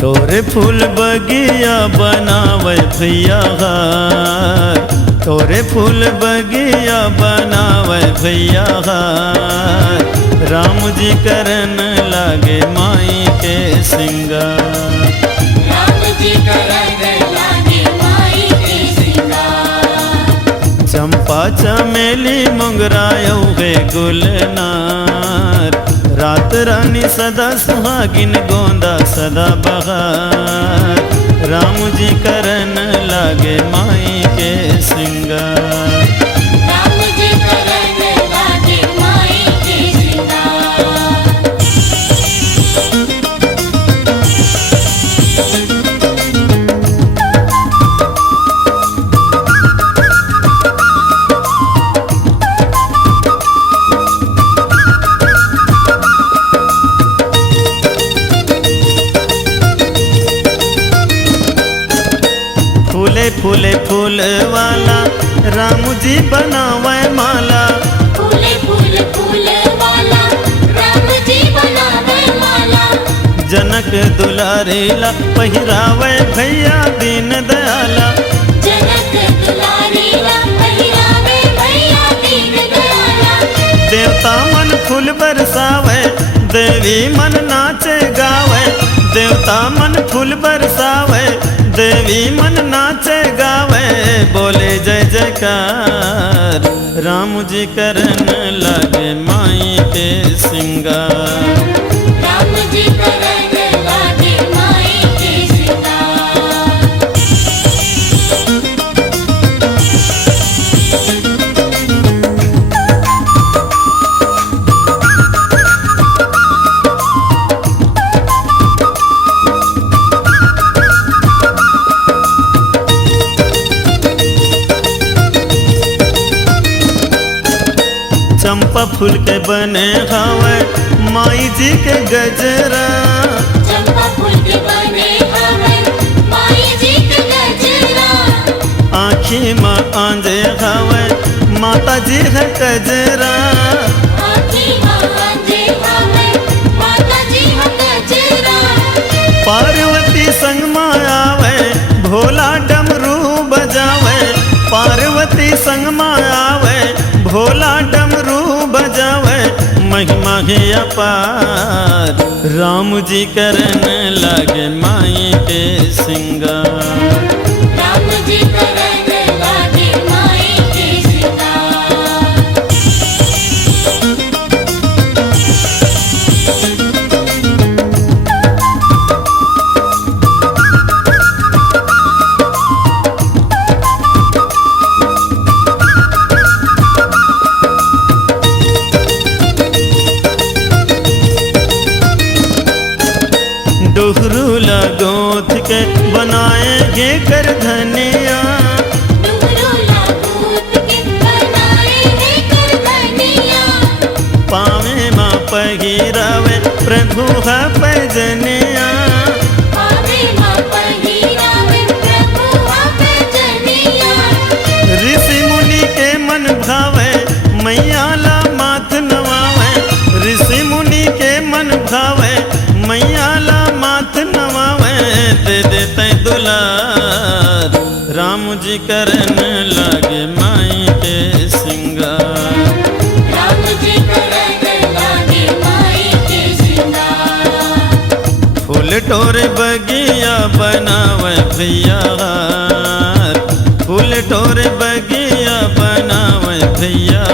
तोरे फूल बगिया बनावे भैया हार, तोरे फूल बगिया बनावे भैया हार। राम जी करन लागे माई के सिंगार, राम जी करन लागे माई के सिंगार। चंपा चमेली मोगरा यौगे गुलनार। रात रानी सदा सुहागिन गोंदा सदा बहार। राम जी करन लागे माई के सिंगार, राम जी करन लागे माई के सिंगार। फूले फूले फूल वाला राम जी बनावे माला। फूले फूले फूल वाला राम जी बनावे माला। जनक दुलारेला पहिरावे भैया दीन दयाला। जनक दुलारेला पहिरावे भैया दीन दयाला। देवता मन फूल बरसावे देवी मन नाचे गावे। देवता मन फूल बरसावे देवी मन नाचे गावे। बोले जय जयकार राम जी करन लागे माई के सिंगार, राम जी करन लागे माई के सिंगार। चंपा फूल के बने हवे माई जी के गजरा। चंपा फूल के बने हवे माई जी के गजरा। आँखी माँ आंजे हवे माता जी है गजरा। आँखी माँ आंजे हवे माता जी है गजरा। पार्वती संग माँ आवे भोला डमरू बजावे। पार्वती संग माँ आवे भोला डमरू बजावे। महिमा है अपार राम जी करन लागे माई के सिंगार, राम जी करन लागे माई के सिंगार। डोहरू लगोथ के बनाएंगे कर धनिया। डुमरू लागूत के बनाएंगे कर धनिया। पावे माँ पहिरावे प्रभु है पैजनिया। पावे माँ पहिरावे प्रभु आपे जनिया। ऋषि मुनि के मन भावे मैया ला माथ नवावे। ऋषि मुनि के मन भावे मैया ला माथ नवावे। दे देते दुलार राम जी करन लागे माई के सिंगार, राम जी करन लागे माई के सिंगार। फूल टोरे बगिया बनावे भैया हार। फूल टोरे बगिया बनावे भैया